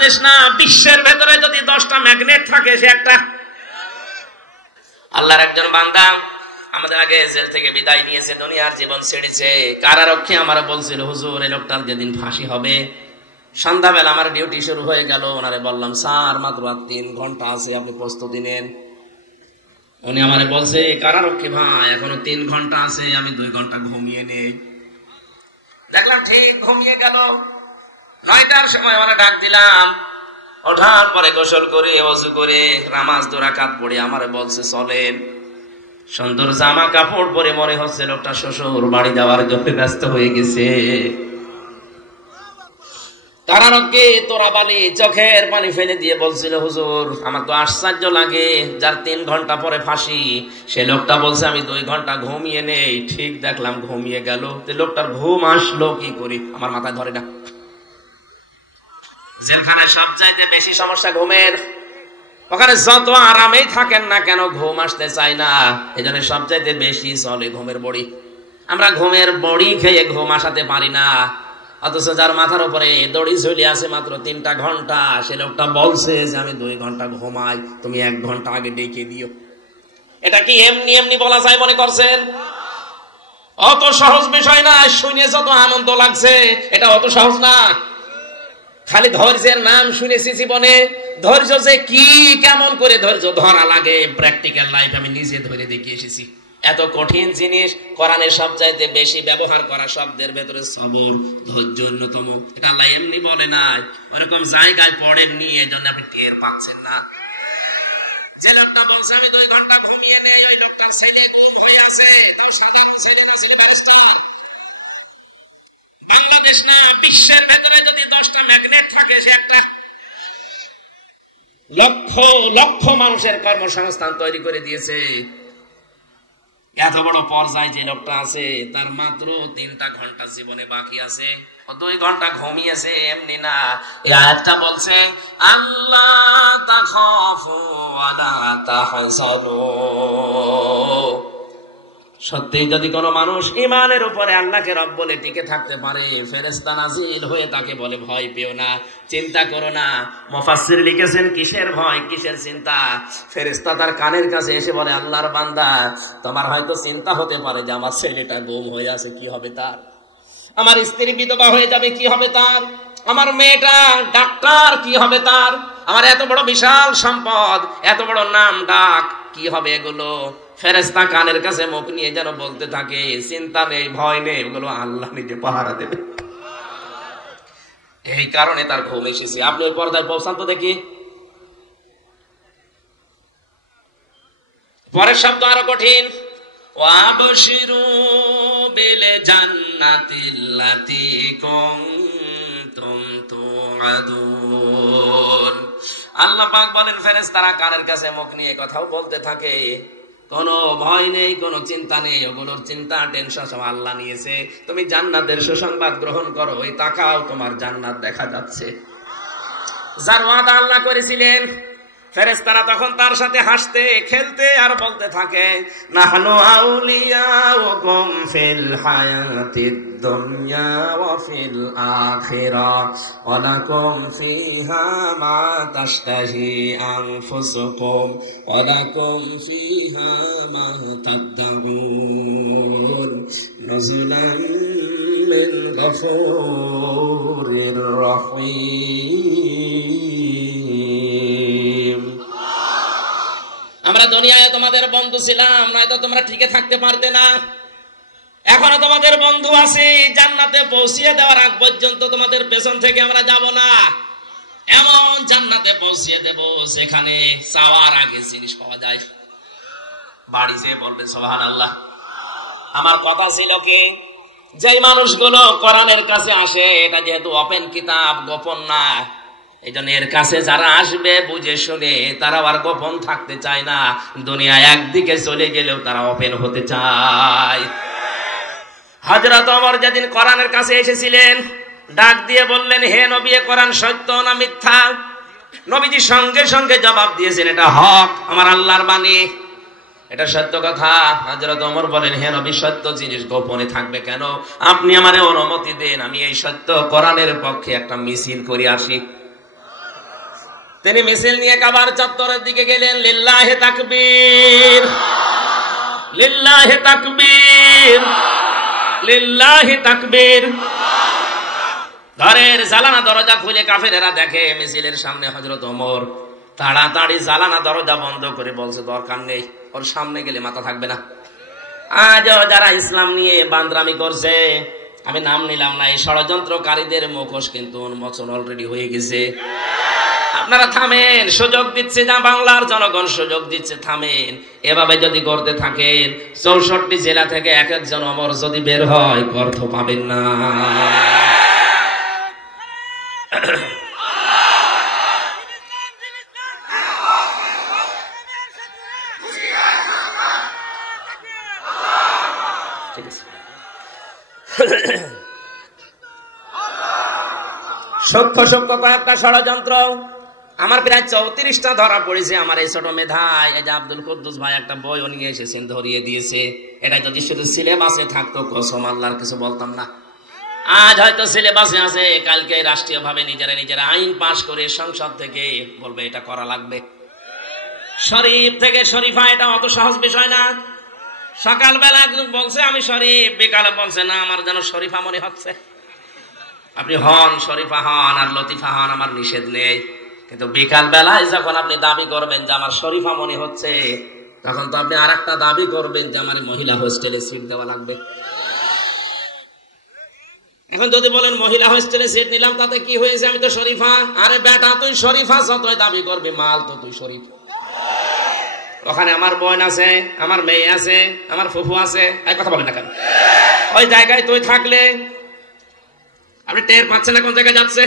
বাংলাদেশ না, বিশ্বের ভেতরে যদি 10টা ম্যাগনেট থাকে সে একটা। আল্লাহর একজন বান্দা আমাদের আগে জেল থেকে বিদায় নিয়েছে, দুনিয়ার জীবন ছেড়েছে। কারারক্ষী আমার বলছিল, হুজুর এই লোকটার যেদিন ফাঁসি হবে, সন্ধ্যাবেলা আমার ডিউটি শুরু হয়ে গেল। ওনারে বললাম, স্যার মাত্র 3 ঘন্টা আছে, আপনি প্রস্তুতি নেন। উনি আমারে বলছে, কারারক্ষী ভাই এখনো 3 ঘন্টা আছে, আমি 2 ঘন্টা ঘুমিয়ে নেই। দেখলাম ঠিক ঘুমিয়ে গেল। 9টার সময় ওরা ডাক দিলাম, ওঠার পরে গোসল করে ওযু করে নামাজ 2 রাকাত পড়ে আমারে বলছে, চলেন। সুন্দর জামা কাপড় পরে মনে হচ্ছে লোকটা শ্বশুর বাড়ি যাওয়ার জন্য ব্যস্ত হয়ে গেছে। কারারক্ষী তোরা বালি চোখের পানি ফেলে দিয়ে বলছিল, হুজুর আমার তো আশ্চর্য লাগে, যার 3 ঘন্টা পরে ফাঁসি সে লোকটা বলছে আমি 2 ঘন্টা ঘুমিয়ে নেই। ঠিক দেখলাম ঘুমিয়ে গেল। লোকটার ঘুম আসলো কি করি আমার মাথায় ধরে না। জেলখানায় সবচাইতে বেশি সমস্যা ঘুমের। ওখানে যত আরামেই থাকেন না কেন ঘুম আসতে চায় না, এজন্য সবচাইতে বেশি চলে ঘুমের বড়ি। আমরা ঘুমের বড়ি খেয়ে ঘুম আসাতে পারি না, অথচ যার মাথার উপরে দড়ি ঝুলে আছে মাত্র 3টা ঘন্টা, সে লোকটা বলছে যে আমি 2 ঘন্টা ঘুমাই, তুমি 1 ঘন্টা আগে ডেকে দিও। এটা কি এমনি এমনি বলা যায় মনে করছেন? অত সহজ বিষয় না। শুনে যত আনন্দ লাগছে এটা অত সহজ না। খালি ধৈর্যের নাম শুনেছি জীবনে, ধৈর্য যে কি কেমন করে ধৈর্য ধরা লাগে প্র্যাকটিক্যাল লাইফ আমি নিজে ধরে দেখে এসেছি। এত কঠিন জিনিস, কোরআনের সবচাইতে বেশি ব্যবহার করা শব্দের ভেতরে সবর, ধৈর্য অন্যতম। এটা আল্লাহ এমনি বলে না, ওরকম জায়গায় পড়েননি, এজন্য আপনি টের পাচ্ছেন না। যে লোকটা বলছে আমি 2 ঘন্টা ঘুমিয়ে নেই, ওই লোকটার ছেলে ঘুম হয়ে আছে। বাংলাদেশ না, বিশ্বের ভেতরে যদি 10টা ম্যাগনেট থাকে সে একটা। লক্ষ লক্ষ মানুষের কর্মসংস্থান তৈরি করে দিয়েছে। এত বড় পর্যায়ে যে লোকটা আছে তার মাত্র 3টা ঘন্টা জীবনে বাকি আছে, ও 2 ঘন্টা ঘুমিয়েছে এমনি না। এই আয়াতটা বলছে আল্লাহ তাখাফু ওয়ালা তাহজানু। সত্যি যদি কোনো মানুষ ঈমানের উপরে আল্লাহকে রব বলে টিকে থাকতে পারে, ফেরেশতা নাজিল হয়ে তাকে বলে ভয় পেও না, চিন্তা করো না। মুফাসসির লিখেছেন কিসের ভয় কিসের চিন্তা? ফেরেশতা তার কানের কাছে এসে বলে, আল্লাহর বান্দা তোমার হয়তো চিন্তা হতে পারে যে আমার ছেলেটা গুম হয়ে আছে, কি হবে তার? আমার স্ত্রী বিধবা হয়ে যাবে, কি হবে তার? আমার মেয়েটা ডাক্তার, কি হবে তার? আমার এত বড় বিশাল সম্পদ, এত বড় নাম ডাক, কি হবে এগুলো? ফেরেশতা কানের কাছে মুখ নিয়ে যেন বলতে থাকে, চিন্তা নেই ভয় নেই, ওগুলো আল্লাহ নিজে পাহারা দেবে। এই কারণে তার ঘুম এসেছে। আপনি ওই পর্দায় পৌঁছান তো দেখি। পরের শব্দ আরো কঠিন, ওয়াবশিরু বিল জান্নাতিল্লাতী কুনতুম তুআদুন। আল্লাহ পাক বলেন ফেরেশতারা কানের কাছে মুখ নিয়ে কথাও বলতে থাকে, কোনো ভয় নেই, কোনো চিন্তা নেই, ওগুলোর চিন্তা টেনশন সব আল্লাহ নিয়েছে। তুমি জান্নাতের সুসংবাদ গ্রহণ করো, ওই তাকাও তোমার জান্নাত দেখা যাচ্ছে। যার ওয়াদা আল্লাহ করেছিলেন, ফেরেশতারা তখন তার সাথে হাসতে খেলতে আর বলতে থাকে, নাহনু আউলিয়াউকুম ফিল হায়াতিদ দুনিয়া ওয়া ফিল আখিরাহ ওয়া লাকুম ফিহা মা তাশতাহি আনফুসুকুম ওয়া লাকুম ফিহা মা তাদউন নুজুলান মিন গফুরির রহিম। আমরা দুনিয়ায় তোমাদের বন্ধু ছিলাম, নয়তো তোমরা টিকে থাকতে পারতে না। এখনো তোমাদের বন্ধু আছি, জান্নাতে পৌঁছিয়ে দেওয়ার আগ পর্যন্ত তোমাদের পেছন থেকে আমরা যাব না। এমন জান্নাতে পৌঁছিয়ে দেব সেখানে চাওয়ার আগে জিনিস পাওয়া যায়। বাড়ি যেয়ে বলবে সুবহানাল্লাহ। আমার কথা ছিল কি, যেই মানুষগুলো কোরআনের কাছে আসে, এটা যেহেতু ওপেন কিতাব, গোপন না, এই জন্য এর কাছে যারা আসবে বুঝে শুনে, তারা আর গোপন থাকতে চায় না। দুনিয়া একদিকে চলে গেলেও তারা ওপেন হতে চায়। হযরত ওমর যেদিন কোরআনের কাছে এসেছিলেন, ডাক দিয়ে বললেন, হে নবী, কোরআন সত্য না মিথ্যা? নবীজি সঙ্গে সঙ্গে জবাব দিয়েছেন, এটা হক, আমার আল্লাহর বাণী, এটা সত্য কথা। হযরত ওমর বলেন, হে নবী, সত্য জিনিস গোপনে থাকবে কেন? আপনি আমারে অনুমতি দেন, আমি এই সত্য কোরআনের পক্ষে একটা মিছিল করে আসি। তিনি মিছিল নিয়ে কাবার চত্বরের দিকে গেলেন। লিল্লাহে তাকবীর, লিল্লাহে তাকবীর, লিল্লাহে তাকবীর। ঘরের জালানা দরজা খুলে কাফেরেরা দেখে মিছিলের সামনে হযরত ওমর। তাড়াতাড়ি জালানা দরজা বন্ধ করে বলছে, দরকার নেই, ওর সামনে গেলে মাথা থাকবে না। আজও যারা ইসলাম নিয়ে বান্দরামি করছে, আমি নাম নিলাম না, এই ষড়যন্ত্রকারীদের মুখোশ কিন্তু উন্মোচন অলরেডি হয়ে গেছে। আপনারা থামেন, সুযোগ দিচ্ছে যা বাংলার জনগণ সুযোগ দিচ্ছে, থামেন। এভাবে যদি করতে থাকেন 64 জেলা থেকে এক একজন ওমর যদি বের হয়, অর্থ পাবেন না। সূক্ষ্ম সূক্ষ্ম কয়েকটা ষড়যন্ত্র আমার প্রায় 34টা ধরা পড়েছে আমার এই ছোট মেধায়। এই যে আব্দুল কুদ্দুস ভাই একটা বইও নিয়ে এসেছেন, ধরিয়ে দিয়েছে। এটা যদি শুধু সিলেবাসে থাকতো, কসম আল্লাহর কিছু বলতাম না। আজ হয়তো সিলেবাসে আছে, কালকে রাষ্ট্রীয় ভাবে নিজেরা আইন পাশ করে সংসদ থেকে বলবে এটা করা লাগবে। শরীফ থেকে শরীফা, এটা অত সহজ বিষয় না। সকালবেলা একজন বলছে আমি শরীফ, বিকালে বলছে না আমার যেন শরীফা মনে হচ্ছে। আপনি হন, শরীফা হন আর লতিফা হন, আমার নিষেধ নেই। কিন্তু বিকাল বেলায় যখন আপনি দাবি করবেন যে আমার শরীফা মনে হচ্ছে, তখন তো আপনি আর একটা দাবি করবেন যে আমার মহিলা হোস্টেলে সিট দেওয়া লাগবে। এখন যদি বলেন মহিলা হোস্টেলে সিট নিলাম তাতে কি হয়েছে, আমি তো শরীফা। আরে বেটা, তুই শরীফা যতই দাবি করবি, মাল তো তুই শরীফ। ওখানে আমার বোন আছে, আমার মেয়ে আছে, আমার ফুফু আছে, এক কথা বলেন না কেন? ওই জায়গায় তুই থাকলে আপনি টের পাচ্ছেন না কোন জায়গায় যাচ্ছে।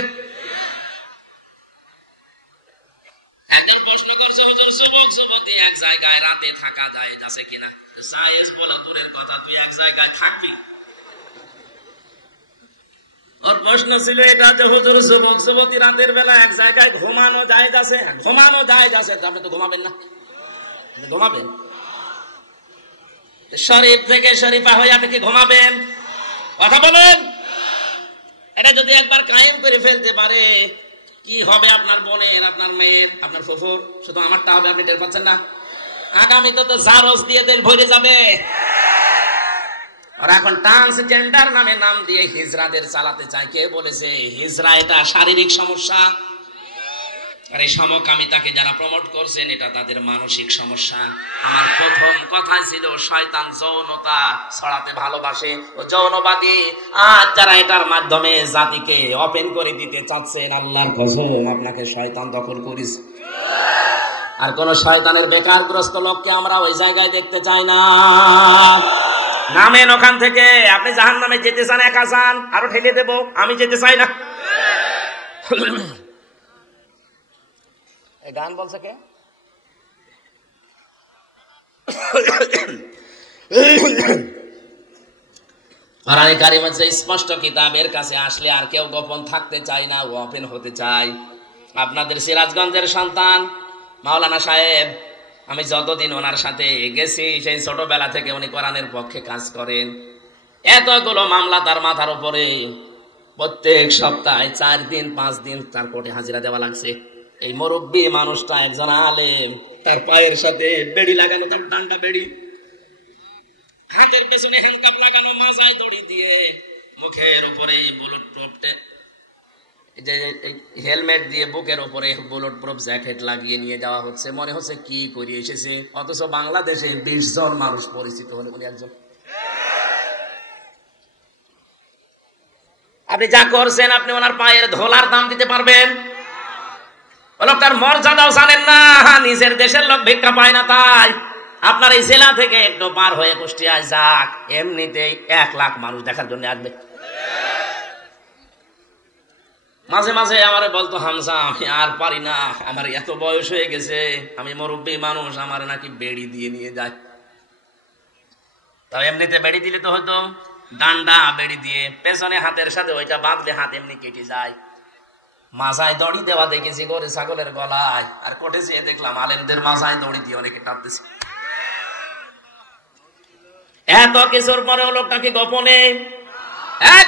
এখন প্রশ্ন করছে হুজুর, যুবক যুবতী এক জায়গায় রাতে থাকা যায় যাচ্ছে কিনা? জায়েজ বলা দূরের কথা, তুই এক জায়গায় থাকবি। ওর প্রশ্ন ছিল এটা যে হুজুর, যুবক যুবতী রাতের বেলা এক জায়গায় ঘুমানো যায় যাচ্ছে। ঘুমানো যায় যাচ্ছে, আপনি তো ঘুমাবেন না, ঘুমাবেন? শরীফ থেকে শরীফা হয়ে আপনি কি ঘুমাবেন? কথা বলুন। এটা যদি একবার কায়েম করে ফেলতে পারে, কি হবে আপনার বোনের, আপনার মেয়ের, আপনার ফুফুর? শুধু আমারটা হবে, আপনি টের পাচ্ছেন না? আগামীতে তো জারজ দিয়ে দেশ ভরে যাবে। আর এখন ট্রান্সজেন্ডার নামে নাম দিয়ে হিজড়াদের চালাতে চায়। কে বলেছে হিজড়া এটা শারীরিক সমস্যা? আর এই সমকামিতাকে যারা প্রমোট করছেন, এটা তাদের মানসিক সমস্যা। আমার প্রথম কথা ছিল শয়তান যৌনতা ছড়াতে ভালোবাসে ও যৌনবাদী। আজ যারা এটার মাধ্যমে জাতিকে ওপেন করে দিতে চাচ্ছেন, আল্লাহর কসম আপনাকে শয়তান দখল করেছে। আর কোন শয়তানের বেকারগ্রস্ত লোককে আমরা ওই জায়গায় দেখতে চাই না। নামেন ওখান থেকে। আপনি জাহান্নামে যেতে চান, একা চান, আরো ঠেলে দেবো। আমি যেতে চাই না। গান বলছে কে? কোরআনে কারীম আছে স্পষ্ট কিতাবের কাছে আসলে আর কেউ গোপন থাকতে চায় না, ওপেন হতে চায়। আপনাদের সিরাজগঞ্জের সন্তান মাওলানা সাহেব, আমি যতদিন ওনার সাথে গেছি, সেই ছোটবেলা থেকে উনি কোরআনের পক্ষে কাজ করেন। এতগুলো মামলা তার মাথার উপরে, প্রত্যেক সপ্তাহে 4 দিন 5 দিন তার কোর্টে হাজিরা দেওয়া লাগছে। এই মুরব্বী মানুষটা একজন আলেম, তার পায়ের সাথে বেড়ি লাগানো, তার ডান্ডা বেড়ি, হাতের পেছনে হ্যান্ডকাপ লাগানো, মাথায় দড়ি দিয়ে, মুখের উপরে বুলেট প্রুফ যে হেলমেট দিয়ে, বুকের উপরে বুলেট প্রুফ জ্যাকেট লাগিয়ে নিয়ে যাওয়া হচ্ছে। মনে হচ্ছে কি করে এসেছে, অথচ বাংলাদেশে 20 জন মানুষ পরিচিত হলে উনি একজন। আপনি যা করছেন, আপনি ওনার পায়ের ধোলার দাম দিতে পারবেন? লোকটার মর্যাদাও জানেন না। নিজের দেশের লোক ভিক্ষা পায় না, তাই আপনার এই জেলা থেকে একটু পার হয়ে কুষ্টিয়ায় যাক, এমনিতেই 1 লাখ মানুষ দেখার জন্য আসবে। মাঝে মাঝে আমারে বলতো, হামজা আমি আর পারি না, আমার এত বয়স হয়ে গেছে, আমি মুরব্বী মানুষ, আমার নাকি বেড়ি দিয়ে নিয়ে যায়। তাও এমনিতে বেড়ি দিলে তো হয়তো ডান্ডা বেড়ি দিয়ে পেছনে হাতের সাথে ওইটা বাঁধলে হাত এমনি কেটে যায়। মাথায় দড়ি দেওয়া দেখেছি গরু ছাগলের গলায়, আর কোর্টে যেয়ে দেখলাম আলেমদের মাথায় দড়ি দিয়ে অনেকে টানতেছে। এত কিছুর পরে লোকটাকে গোপনে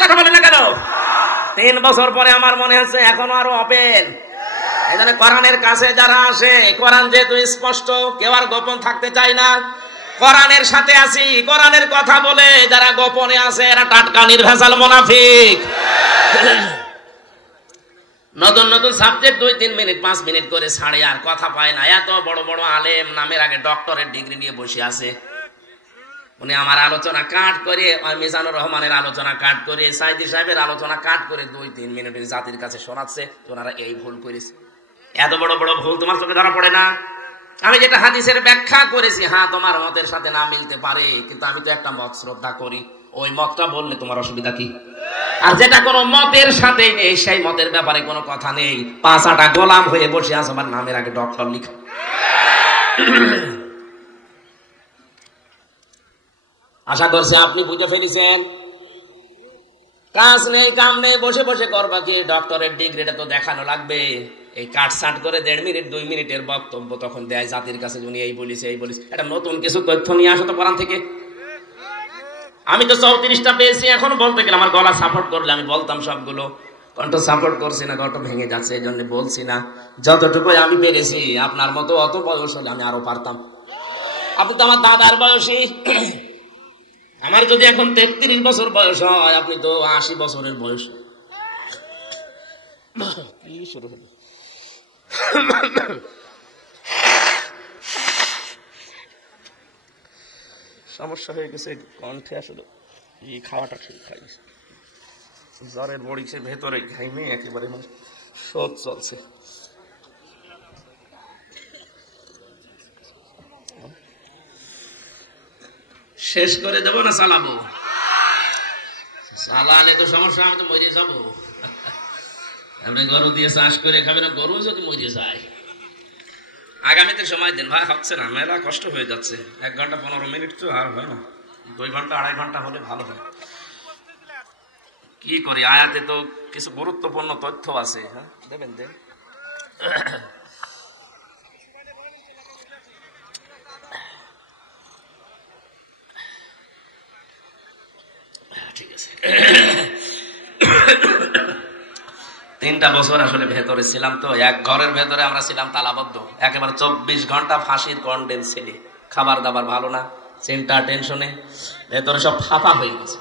কথা বলে না কেন? 3 বছর পরে আমার মনে হচ্ছে এখনো আরো ওপেন। এজন্য কোরআনের কাছে যারা আসে, কোরআন যেহেতু স্পষ্ট, কেউ আর গোপন থাকতে চায় না। কোরআনের সাথে আছি, কোরআনের কথা বলে যারা গোপনে আছে এরা টাটকা নির্ভেজাল মুনাফিক। নতুন নতুন সাবজেক্ট 2-3 মিনিট 5 মিনিট করে ছাড়ে, আর কথা পায় না। এত বড় বড় আলেম, নামের আগে ডক্টরের ডিগ্রি নিয়ে বসে আছে। উনি আমার আলোচনা কাট করে, মিজানুর রহমানের আলোচনা কাট করে, সাইদি সাহেবের আলোচনা কাট করে 2-3 মিনিট জাতির কাছে শোনাচ্ছে ওনারা এই ভুল করেছে। এত বড় বড় ভুল তোমার চোখে ধরা পড়ে না? আমি যেটা হাদিসের ব্যাখ্যা করেছি, হ্যাঁ তোমার মতের সাথে না মিলতে পারে, কিন্তু আমি তো একটা মত শ্রদ্ধা করি, ওই মতটা বললে তোমার অসুবিধা কি? আর যেটা কোনো মতের সাথে নেই, সেই মতের ব্যাপারে কোনো কথা নেই, 5-8টা গোলাম হয়ে বসে আছে, আমার নামের আগে ডক্টর লিখা। আশা করছি আপনি বুঝে ফেলেছেন। কাজ নেই, কাম নেই, বসে বসে করবা যে ডক্টরের ডিগ্রিটা তো দেখানো লাগবে। এই কাটসাট করে 1.5 মিনিট 2 মিনিটের বক্তব্য তখন দেয় জাতির কাছে, উনি এই বলিছে এই বলিছে। এটা নতুন কিছু তথ্য নিয়ে আসো তো কোরআন থেকে। আমি তো 34টা পেয়েছি, এখন বলতে গেলে আমার গলা সাপোর্ট করলে আমি বলতাম সবগুলো, কণ্ঠ সাপোর্ট করছি না, কণ্ঠ ভেঙে যাচ্ছে, এই জন্য বলছি না। যতটুকু আমি পেরেছি, আপনার মতো অত বয়স হলে আমি আরো পারতাম। আপনি তো আমার দাদার বয়সী, আমার যদি এখন 33 বছর বয়স হয়, আপনি তো 80 বছরের বয়স। কি শুরু হলো? সমস্যা হয়ে গেছে কণ্ঠে, আসলে এই খাওয়াটা ঠিক খাইছে, জ্বরের বড়িছে ভেতরে, ঘাইমে একেবারে মানে শোধ চলছে। শেষ করে দেবো না চালাবো? চালালে তো সমস্যা, আমি তো মরে যাবো। আপনি গরু দিয়ে চাষ করে খাবেন, গরু যদি মরে যায়। আগামীতে সময় দেন ভাই, হচ্ছে না, মেলা কষ্ট হয়ে যাচ্ছে। 1 ঘন্টা 15 মিনিট তো আর হয় না, 2 ঘন্টা 2.5 ঘন্টা হলে ভালো হয়। কি করি, আয়াতে তো কিছু গুরুত্বপূর্ণ তথ্য আছে। হ্যাঁ দেবেন, দেন। ঠিক আছে। 3টা বছর আসলে ভেতরে ছিলাম, তো এক ঘরের ভেতরে আমরা ছিলাম তালাবদ্ধ, একেবারে 24 ঘন্টা ফাঁসির কন্ডেন্স ছেলে। খাবার দাবার ভালো না, চিন্তা টেনশনে ভেতরে সব ফাঁপা হয়ে গেছে।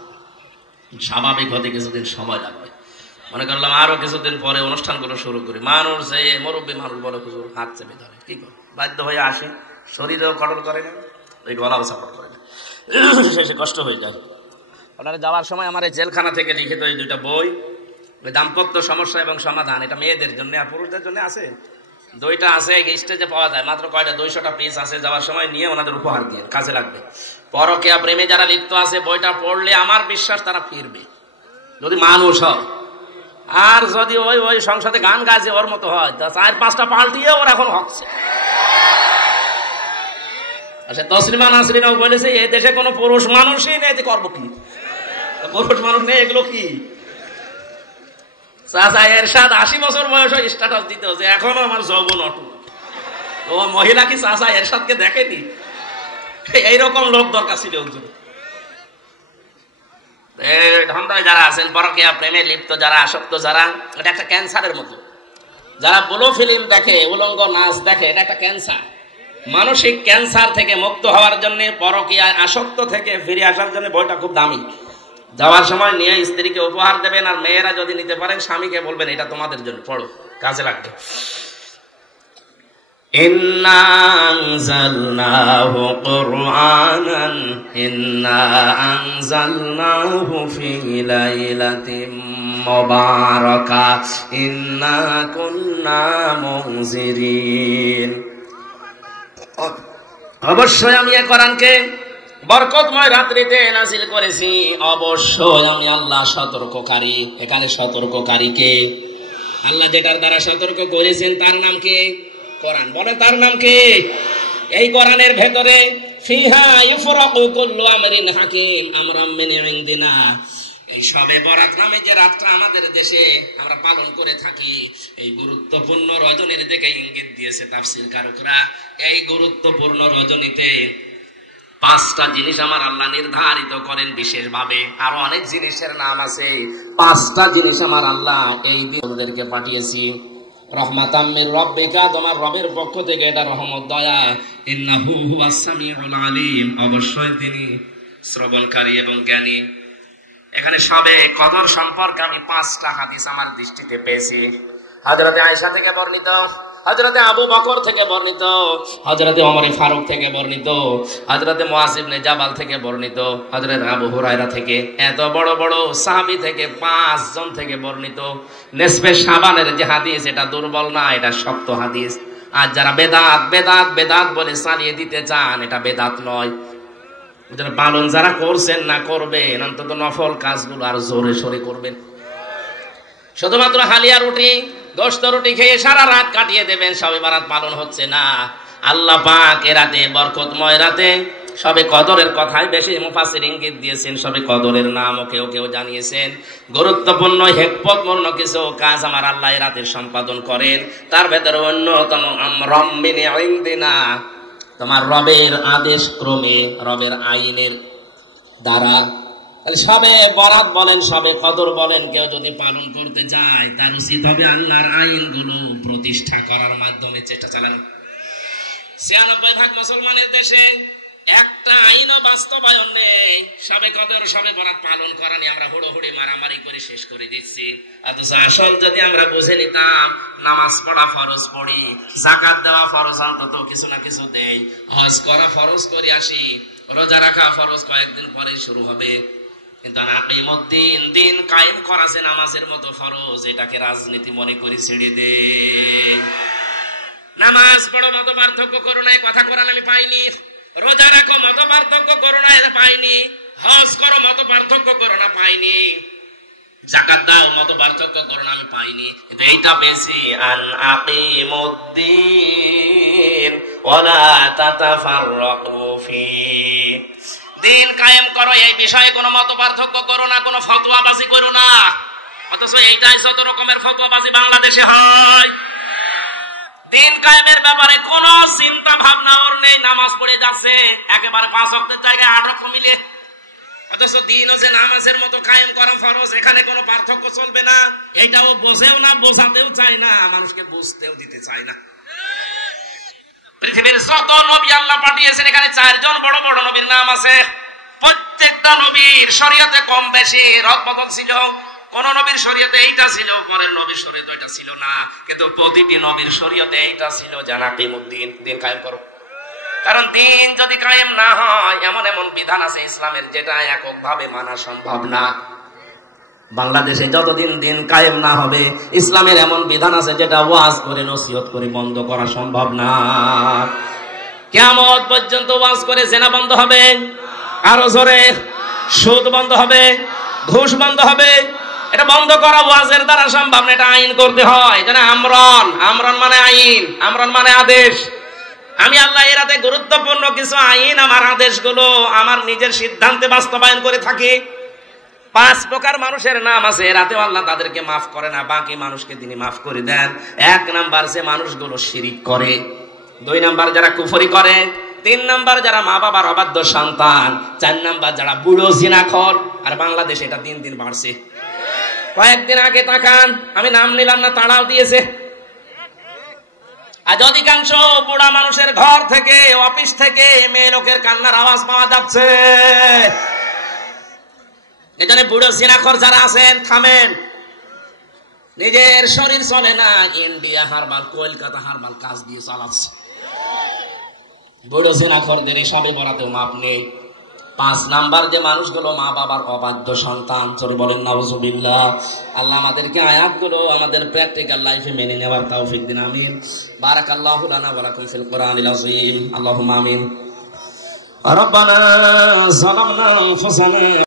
স্বাভাবিক হতে কিছুদিন সময় লাগবে, মনে করলাম আরো কিছুদিন পরে অনুষ্ঠানগুলো শুরু করি। মানুষ যে মুরব্বী মানুষ বলে হুজুর হাত চেপে ধরে, কি করে বাধ্য হয়ে আসি, শরীরেও কঠোর করে না, ওই গলাও সাপোর্ট করে না, শেষে কষ্ট হয়ে যায়। ওনারা যাওয়ার সময় আমার এই জেলখানা থেকে লিখিত এই 2টা বই, ওই দাম্পত্য সমস্যা এবং সমাধান, এটা মেয়েদের জন্য আর পুরুষদের জন্য আছে। 2টা আছে, স্টেজে পাওয়া যায়, মাত্র কয়টা 200টা পিস আছে। যাওয়ার সময় নিয়ে ওনাদের উপহার দিয়ে, কাজে লাগবে। পরকীয়া প্রেমে যারা লিপ্ত আছে, বইটা পড়লে আমার বিশ্বাস তারা ফিরবে, যদি মানুষ হয়। আর যদি ওই ওই সংসদে গান গাইছে ওর মতো হয়, তা 4-5টা পাল্টিয়ে ওর এখন হচ্ছে। আচ্ছা, তসলিমা নাসরিনও বলেছে এই দেশে কোনো পুরুষ মানুষই নেই, করবো কি? পুরুষ মানুষ নেই, এগুলো কি? চাচা এরশাদ 80 বছর বয়স স্ট্যাটাস দিতে হচ্ছে, এখনো আমার যৌবন অটুট। ও মহিলা কি চাচা এরশাদকে দেখেনি? এইরকম লোক দরকার ছিল। ধান্দায় যারা আছেন, পরকীয়া প্রেমে লিপ্ত যারা, আসক্ত যারা, এটা একটা ক্যান্সারের মতো। যারা ব্লু ফিল্ম দেখে, উলঙ্গ নাচ দেখে, এটা একটা ক্যান্সার। মানসিক ক্যান্সার থেকে মুক্ত হওয়ার জন্য, পরকীয়া আসক্ত থেকে ফিরে আসার জন্য বইটা খুব দামি। যাওয়ার সময় নিয়ে স্ত্রীকে উপহার দেবেন, আর মেয়েরা যদি নিতে পারেন স্বামীকে বলবেন এটা তোমাদের জন্য, পড়ো, কাজে লাগবে। ইন্না আনজালনাহু কুরআনান ইন্না আনজালনাহু ফি লাইলাতিন মুবারাকাহ ইন্না কুন্না মুনজিরিন। অবশ্যই আমি এই কোরআনকে বরকতময় রাত্রিতে নাযিল করেছি, অবশ্যই আমি আল্লাহ সতর্ককারী। এখানে সতর্ককারী কে? আল্লাহ যেটার দ্বারা সতর্ক করেছেন তার নাম কি? কোরআন। বলে তার নাম কি? এই কোরআনের ভেতরে ফিহা ইফরাকু কুল্লু আমরিন হাকিম আমরাম মিন ইনদিনা। এই শবে বরাত নামে যে রাতটা আমাদের দেশে আমরা পালন করে থাকি, এই গুরুত্বপূর্ণ রজনীর দিকে ইঙ্গিত দিয়েছে তাফসীর কারকরা। এই গুরুত্বপূর্ণ রজনীতে 5টা জিনিস আমার আল্লাহ নির্ধারিত করেন বিশেষভাবে। আরো অনেক জিনিসের নাম আছে, 5টা জিনিস আমার আল্লাহ এই দিনদেরকে পাঠিয়েছি। রহমাতাম মির রাব্বিকা, তোমার রবের পক্ষ থেকে এটা রহমত দয়া। ইন্নাহু হুয়াস সামিউল আলিম, অবশ্যই তিনি শ্রবণকারী এবং জ্ঞানী। এখানে সবে কদর সম্পর্কে আমি 5টা হাদিস আমার দৃষ্টিতে পেয়েছি। হযরতে আয়েশা থেকে বর্ণিত, হযরতে আবু বকর থেকে বর্ণিত, হযরতে ওমর ফারুক থেকে বর্ণিত, হযরতে মুআজ ইবনে জাবাল থেকে বর্ণিত, হযরতে আবু হুরায়রা থেকে, এত বড় বড় সাহাবী থেকে 5 জন থেকে বর্ণিত। নিসফে শাবানের যে হাদিস, এটা দুর্বল না, এটা শক্ত হাদিস। আর যারা বেদাত বেদাত বেদাত বলে চালিয়ে দিতে চান, এটা বেদাত নয়। পালন যারা করছেন না করবেন, অন্তত নফল কাজগুলো আর জোরে সোরে করবেন। শুধুমাত্র হালিয়া রুটি গোশত রুটি খেয়ে সারা রাত কাটিয়ে দেবেন, শবে বারাত পালন হচ্ছে না। আল্লাহ পাক এ রাতে, বরকতময় রাতে শবে কদরের কথাই বেশি মুফাসসির ইঙ্গিত দিয়েছেন। শবে কদরের নামও কেউ কেউ জানিয়েছেন। গুরুত্বপূর্ণ হিকমতপূর্ণ কিছু কাজ আমার আল্লাহ এ রাতে সম্পাদন করেন। তার ভেতরে অন্যতম আমরাম মিন ইনদিনা, তোমার রবের আদেশ ক্রমে, রবের আইনের দ্বারা। সবে বরাত বলেন, সবে কদর বলেন, কেউ যদি পালন করতে যায়, তার উচিত হবে আল্লাহর আইনগুলো প্রতিষ্ঠা করার মাধ্যমে চেষ্টা চালানো। ৯৬% মুসলমানের দেশে একটা আইনও বাস্তবায়ন নেই। সবে কদর সবে বরাত পালন করা নিয়ে আমরা হুড়োহুড়ি মারামারি করে শেষ করে দিচ্ছি। অথচ আসল যদি আমরা বুঝে নিতাম, নামাজ পড়া ফরজ পড়ি, যাকাত দেওয়া ফরজ অন্তত কিছু না কিছু দেই, হজ করা ফরজ করে আসি, রোজা রাখা ফরজ কয়েকদিন পরে শুরু হবে। কিন্তু আকিমুদ্দিন, দিন কায়েম করা যে নামাজের মতো ফরজ, এটাকে রাজনীতি মনে করে ছেড়ে দে। নামাজ পড়ো, মত পার্থক্য করো না, কথা কোরআন আমি পাইনি। রোজা রাখো, মত পার্থক্য করো না, এটা পাইনি। হজ করো, মত পার্থক্য করো না, পাইনি। যাকাত দাও, মত পার্থক্য করো না, আমি পাইনি। কিন্তু এইটা পেয়েছি, আন আকিমুদ্দিন ওয়ালা তাতাফাররাকু ফি, দিন কায়েম করো, এই বিষয়ে কোনো মত পার্থক্য করো না, কোনো ফতোয়াবাজি করো না। অথচ এইটাই যত রকমের ফতোয়াবাজি বাংলাদেশে হয়। দিন কায়েমের ব্যাপারে কোন চিন্তা ভাবনা ওর নেই, নামাজ পড়ে যাচ্ছে একেবারে 5 ওয়াক্তের জায়গায় 8 ওয়াক্ত মিলে। অথচ দিনও যে নামাজের মতো কায়েম করা ফরজ, এখানে কোনো পার্থক্য চলবে না। এইটাও বোঝেও না, বোঝাতেও চায় না, মানুষকে বুঝতেও দিতে চায় না। পৃথিবীর যত নবী আল্লাহ পাঠিয়েছেন, এখানে 4 জন বড় বড় নবীর নাম আছে। প্রত্যেকটা নবীর শরীয়তে কম বেশি রদবদল ছিল। কোন নবীর শরীয়তে এইটা ছিল, পরের নবীর শরীয়তে এটা ছিল না। কিন্তু প্রতিটি নবীর শরীয়তে এইটা ছিল, জানাকিমুদ্দিন, দিন কায়েম করো। কারণ দিন যদি কায়েম না হয়, এমন এমন বিধান আছে ইসলামের, যেটা এককভাবে মানা সম্ভব না। বাংলাদেশে যতদিন দিন কায়েম না হবে, ইসলামের এমন বিধান আছে যেটা ওয়াজ করে, নসিহত করে বন্ধ করা সম্ভব না। কিয়ামত পর্যন্ত ওয়াজ করে জেনা বন্ধ হবে, আরো জোরে সুদ বন্ধ হবে, ঘুষ বন্ধ হবে। এটা বন্ধ করা ওয়াজের দ্বারা সম্ভব না, এটা আইন করতে হয়। এটা না আমরন, আমরন মানে আইন, আমরন মানে আদেশ। আমি আল্লাহ এর হাতে গুরুত্বপূর্ণ কিছু আইন, আমার আদেশগুলো আমার নিজের সিদ্ধান্তে বাস্তবায়ন করে থাকি। 5 প্রকার মানুষের নাম আছে, রাতেও আল্লাহ তাদেরকে মাফ করে না, বাকি মানুষকে তিনি মাফ করে দেন। 1 নাম্বার যে মানুষগুলো শিরিক করে, 2 নাম্বার যারা কুফরি করে, 3 নাম্বার যারা মা বাবার অবাধ্য সন্তান, 4 নাম্বার যারা বুড়ো জিনাখোর। আর বাংলাদেশে এটা দিন দিন বাড়ছে। কয়েকদিন আগে তাকান, আমি নাম নিলাম না, তাড়াও দিয়েছে। আজ অধিকাংশ বুড়া মানুষের ঘর থেকে, অফিস থেকে মেয়ে লোকের কান্নার আওয়াজ পাওয়া যাচ্ছে। এখানে বুড়ো জিনাখোর যারা আছেন, থামেন। নিজের শরীর চলে না, ইন্ডিয়া হারবাল, কলকাতা হারবাল কাজ দিয়ে চালাচ্ছে। বুড়ো জিনাখোরদের সবে বরাতেও মাপ নেই। 5 নাম্বার যে মানুষগুলো মা বাবার অবাধ্য সন্তান, চলে বলেন নাউজুবিল্লাহ। আল্লাহ আমাদেরকে আয়াতগুলো আমাদের প্র্যাকটিক্যাল লাইফে মেনে নেওয়ার তৌফিক দিন, আমিন। বারাকাল্লাহু লানা ওয়া লাকুম ফিল কোরআনিল আযীম। আল্লাহুম্মা আমিন। রব্বানা যালামনা আনফুসানা